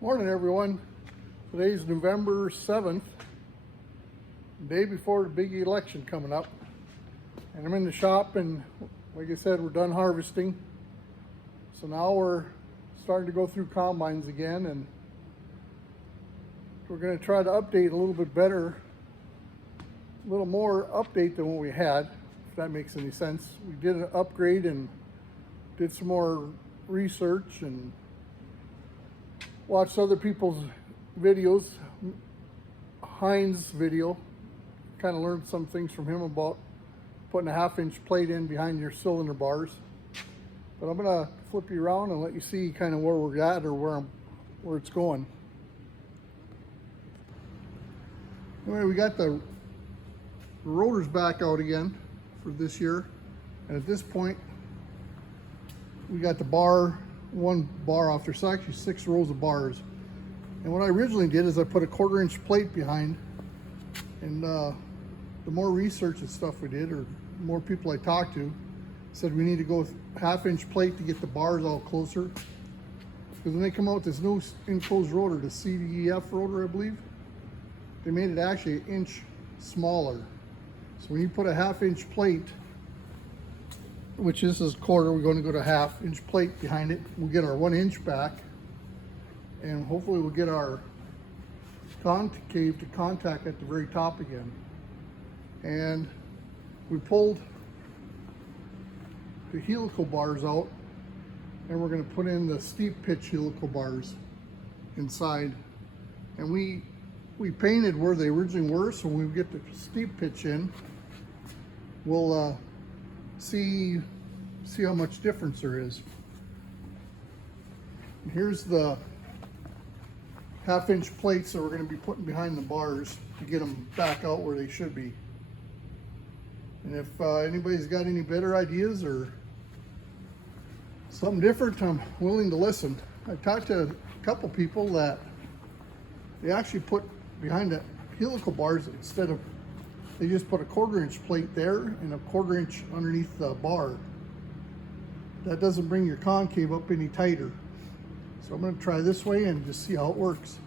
Morning everyone. Today's November 7th, day before the big election coming up. And I'm in the shop and like I said, we're done harvesting. So now we're starting to go through combines again, and we're going to try to update a little bit better, a little more update than what we had, if that makes any sense. We did an upgrade and did some more research and watched other people's videos. Heinz video, kind of learned some things from him about putting a 1/2-inch plate in behind your cylinder bars. But I'm gonna flip you around and let you see kind of where we're at, or where it's going. Anyway, we got the rotors back out again for this year, and at this point we got the one bar off. There's actually 6 rows of bars, and what I originally did is I put a 1/4-inch plate behind, and the more research and stuff we did, or the more people I talked to, said we need to go with 1/2-inch plate to get the bars all closer, because when they come out with this new enclosed rotor, the CDEF rotor I believe, they made it actually an inch smaller. So when you put a 1/2-inch plate, which this is 1/4, we're going to go to 1/2-inch plate behind it. We'll get our 1 inch back, and hopefully we'll get our concave to contact at the very top again. And we pulled the helical bars out, and we're going to put in the steep pitch helical bars inside. And we painted where they originally were, so when we get the steep pitch in, we'll see how much difference there is. And here's the 1/2-inch plates that we're going to be putting behind the bars to get them back out where they should be. And if anybody's got any better ideas or something different, I'm willing to listen. I talked to a couple people that they actually put behind the helical bars, instead of, they just put a 1/4-inch plate there and a 1/4-inch underneath the bar. That doesn't bring your concave up any tighter. So I'm going to try this way and just see how it works.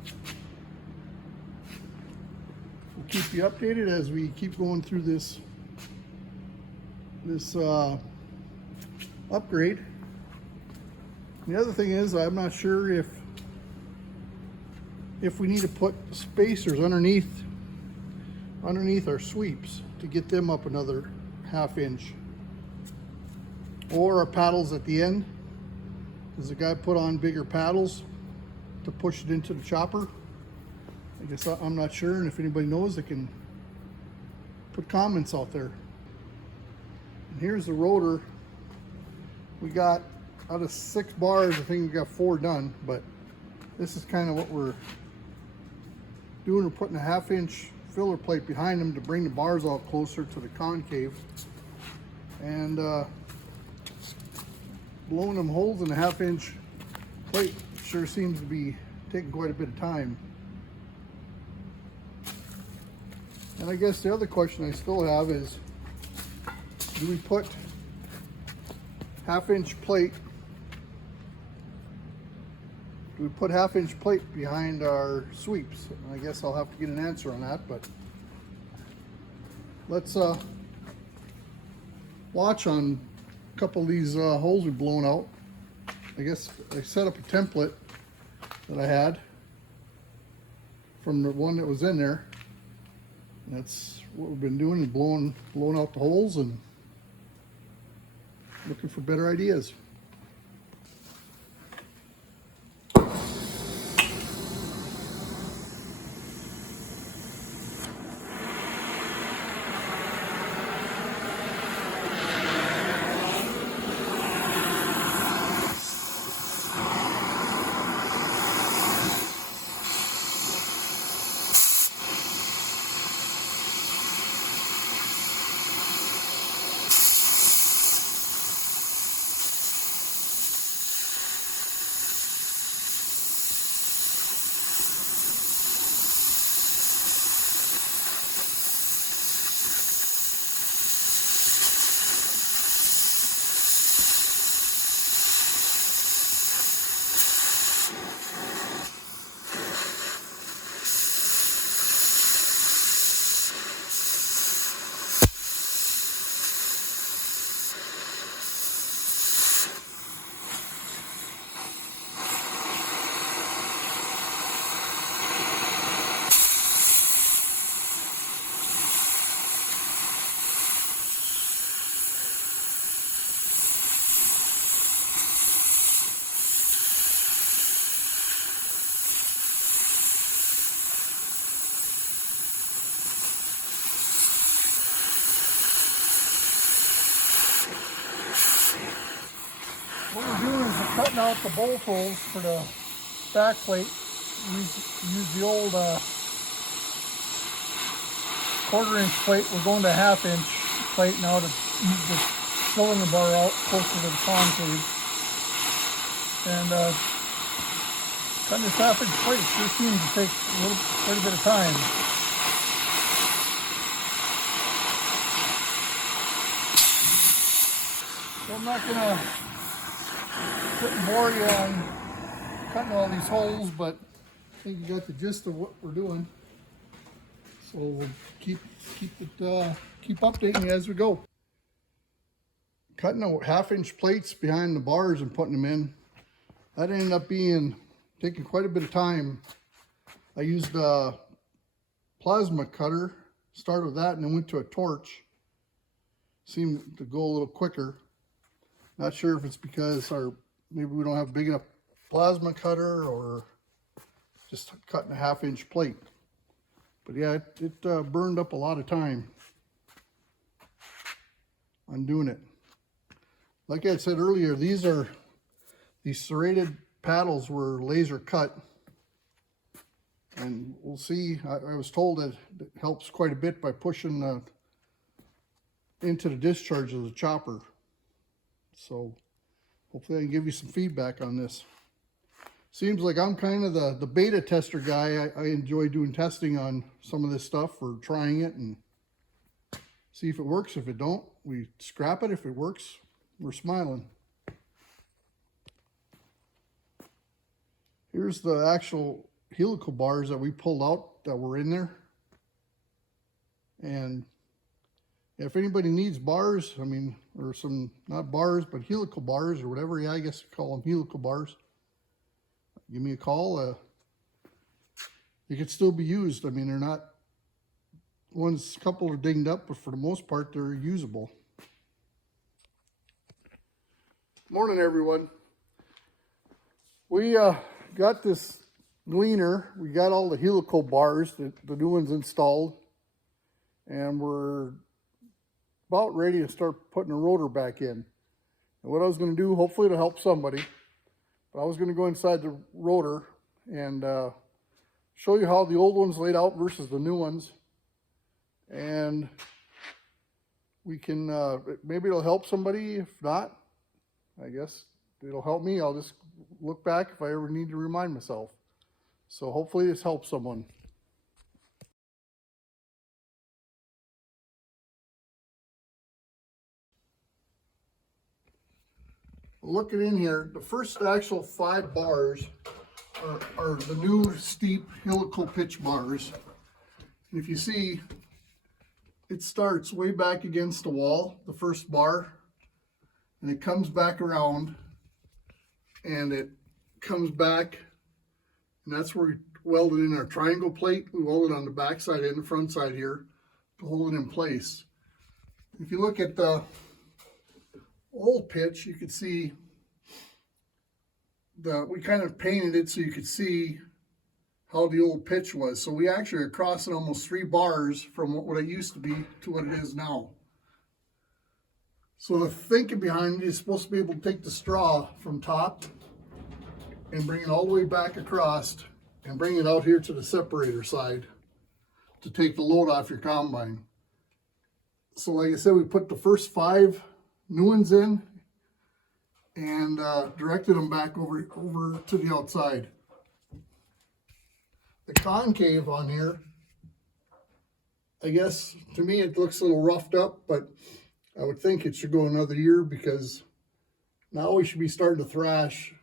We'll keep you updated as we keep going through this upgrade. The other thing is, I'm not sure if we need to put spacers underneath our sweeps to get them up another 1/2-inch, or our paddles at the end. Does the guy put on bigger paddles to push it into the chopper? I guess I'm not sure, and if anybody knows, they can put comments out there. And here's the rotor. We got, out of 6 bars, I think we got 4 done, but this is kind of what we're doing. We're putting a 1/2-inch filler plate behind them to bring the bars all closer to the concave, and blowing them holes in the 1/2-inch plate sure seems to be taking quite a bit of time. And I guess the other question I still have is, do we put 1/2-inch plate, behind our sweeps? And I guess I'll have to get an answer on that, but let's watch on a couple of these holes we've blown out. I guess I set up a template that I had from the one that was in there. And that's what we've been doing, is blowing out the holes and looking for better ideas. cutting out the bolt holes for the back plate. Use the old 1/4-inch plate. We're going to 1/2-inch plate now to move the cylinder bar out closer to the concave. And cutting this 1/2-inch plate sure seems to take quite a bit of time. So I'm not gonna bore you on cutting all these holes, but I think you got the gist of what we're doing. So we'll keep updating you as we go. Cutting the 1/2-inch plates behind the bars and putting them in, that ended up taking quite a bit of time. I used a plasma cutter, started with that and then went to a torch. Seemed to go a little quicker. Not sure if it's because maybe we don't have a big enough plasma cutter or just cutting a 1/2-inch plate. But yeah, it burned up a lot of time on doing it. Like I said earlier, these serrated paddles were laser cut. And we'll see, I was told that it helps quite a bit by pushing into the discharge of the chopper. So hopefully I can give you some feedback on this. Seems like I'm kind of the beta tester guy. I enjoy doing testing on some of this stuff or trying it and see if it works. If it don't, we scrap it. If it works, we're smiling. Here's the actual helical bars that we pulled out that were in there. And if anybody needs bars, I mean, or some, not bars, but helical bars or whatever, yeah, I guess you call them helical bars, give me a call. They could still be used. I mean, they're not, a couple are dinged up, but for the most part, they're usable. Morning, everyone. We got this Gleaner. We got all the helical bars, the new ones installed, and we're about ready to start putting a rotor back in. And what I was going to do, hopefully to help somebody, but I was going to go inside the rotor and show you how the old ones laid out versus the new ones. And we can, maybe it'll help somebody. If not, I guess it'll help me. I'll just look back if I ever need to remind myself. So hopefully this helps someone. Looking in here, the first actual 5 bars are the new steep helical pitch bars. And if you see, it starts way back against the wall, the first bar, and it comes back around, and it comes back, and that's where we welded in our triangle plate. We welded on the back side and the front side here to hold it in place. If you look at the old pitch, you could see we kind of painted it so you could see how the old pitch was. So we actually are crossing almost 3 bars from what it used to be to what it is now. So the thinking behind it is supposed to be able to take the straw from top and bring it all the way back across and bring it out here to the separator side to take the load off your combine. So like I said, we put the first 5 new ones in and directed them back over to the outside. The concave on here, I guess to me it looks a little roughed up, but I would think it should go another year because now we should be starting to thrash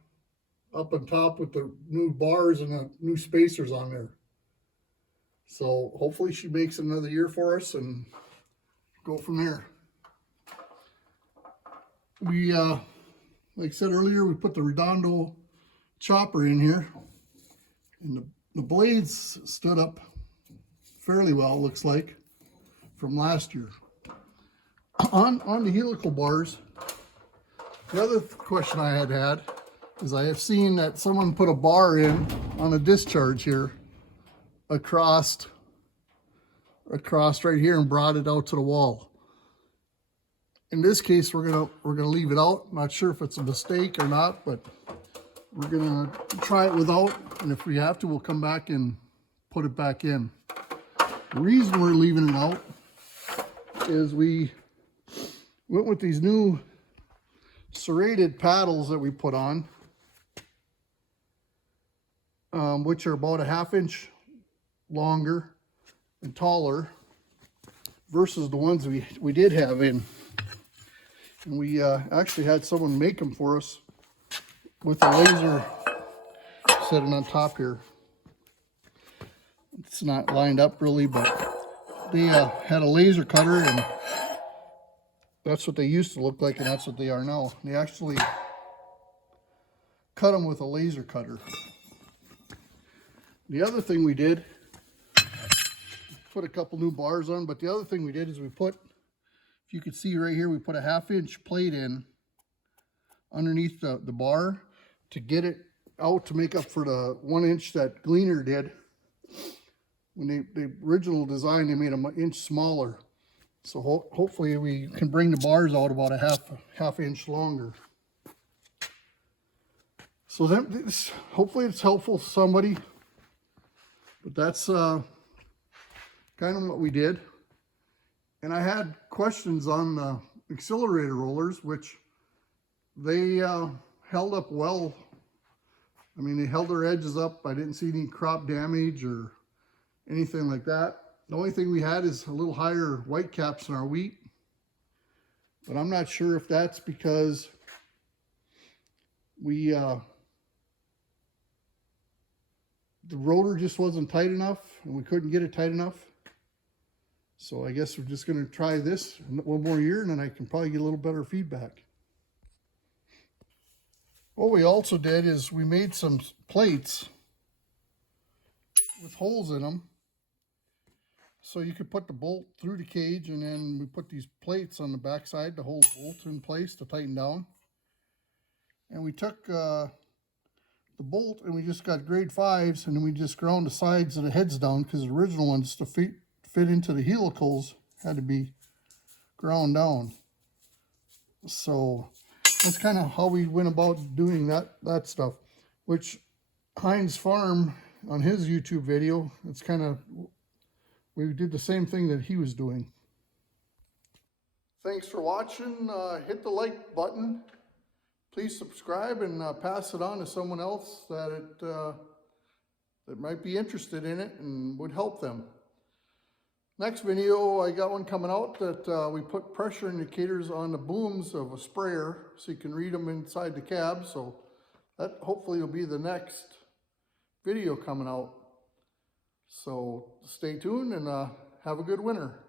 up on top with the new bars and the new spacers on there. So hopefully she makes another year for us and go from there. We, like I said earlier, we put the Redondo chopper in here, and the blades stood up fairly well, looks like, from last year. On the helical bars, the other question I had is I have seen that someone put a bar in on a discharge here across right here and brought it out to the wall. In this case, we're gonna leave it out. Not sure if it's a mistake or not, but We're gonna try it without, and if we have to, we'll come back and put it back in. The reason we're leaving it out is we went with these new serrated paddles that we put on, which are about a 1/2 inch longer and taller versus the ones we did have in. And we actually had someone make them for us with a laser sitting on top here. It's not lined up really, but they had a laser cutter, and that's what they used to look like, and that's what they are now. They actually cut them with a laser cutter. The other thing we did, put a couple new bars on, but the other thing we did is we put, if you can see right here, we put a 1/2 inch plate in underneath the bar to get it out to make up for the 1 inch that Gleaner did. When the original design, they made them 1 inch smaller. So hopefully we can bring the bars out about a half inch longer. So hopefully it's helpful to somebody. But that's kind of what we did. And I had questions on the accelerator rollers, which they held up well. I mean, they held their edges up. I didn't see any crop damage or anything like that. The only thing we had is a little higher white caps in our wheat. But I'm not sure if that's because the rotor just wasn't tight enough and we couldn't get it tight enough. So I guess we're just going to try this one more year, and then I can probably get a little better feedback. What we also did is we made some plates with holes in them, so you could put the bolt through the cage, and then we put these plates on the back side to hold the bolt in place to tighten down. And we took the bolt and we just got grade 5s, and then we just ground the sides of the heads down, because the original ones to fit into the helicals had to be ground down. So that's kind of how we went about doing that stuff, which Heinz Farm on his YouTube video, it's kind of, we did the same thing that he was doing. Thanks for watching. Hit the like button. Please subscribe and pass it on to someone else that might be interested in it and would help them. Next video, I got one coming out that we put pressure indicators on the booms of a sprayer so you can read them inside the cab. So that hopefully will be the next video coming out. So stay tuned and have a good winter.